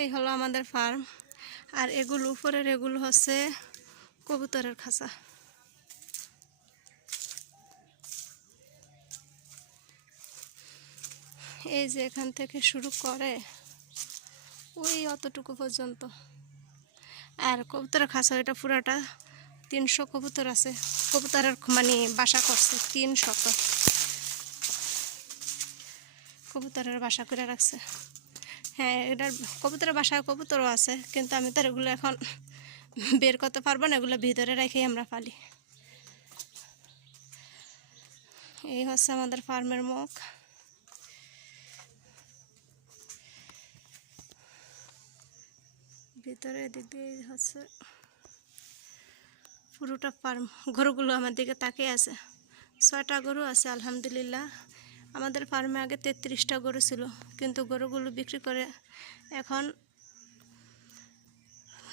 এই হলো আমাদের ফার্ম আর এগুলো উপরের এগুলো হচ্ছে কবুতরের খাঁচা। এই যে এখান থেকে শুরু করে ওই অতটুকু পর্যন্ত। আর কবুতরের খাঁচা, এটা পুরাটা তিনশো কবুতর আছে। কবুতরের মানে বাসা করছে তিন শত কবুতরের বাসা করে রাখছে। হ্যাঁ এটার কবুতরের বাসায় কবুতরও আছে, কিন্তু আমি তো এগুলো এখন বের করতে পারব না, এগুলো ভিতরে রেখেই আমরা পালি। এই হচ্ছে আমাদের ফার্মের মুখ। ভিতরে এদিক দিয়ে হচ্ছে পুরোটা ফার্ম, গরুগুলো আমার দিকে তাকিয়ে আছে। ছয়টা গরু আছে, আলহামদুলিল্লাহ। আমাদের ফার্মে আগে তেত্রিশটা গরু ছিল, কিন্তু গরুগুলো বিক্রি করে এখন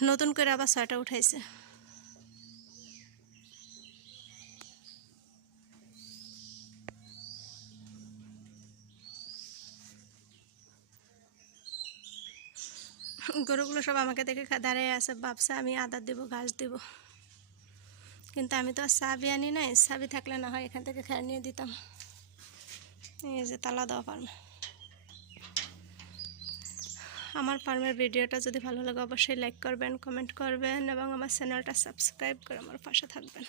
নতুন করে আবার ছয়টা উঠাইছে। গরুগুলো সব আমাকে দেখে দাঁড়িয়ে আছে, ভাবছে আমি আদা দেবো, ঘাস দেবো। কিন্তু আমি তো আর চাবি আনি নাই, চাবি থাকলে না হয় এখান থেকে খেয়ে নিয়ে দিতাম। এই যে তালা দেওয়া ফার্ম আমার ফার্মের ভিডিওটা যদি ভালো লাগে, অবশ্যই লাইক করবেন কমেন্ট করবেন এবং আমার চ্যানেলটা সাবস্ক্রাইব করে আমার পাশে থাকবেন।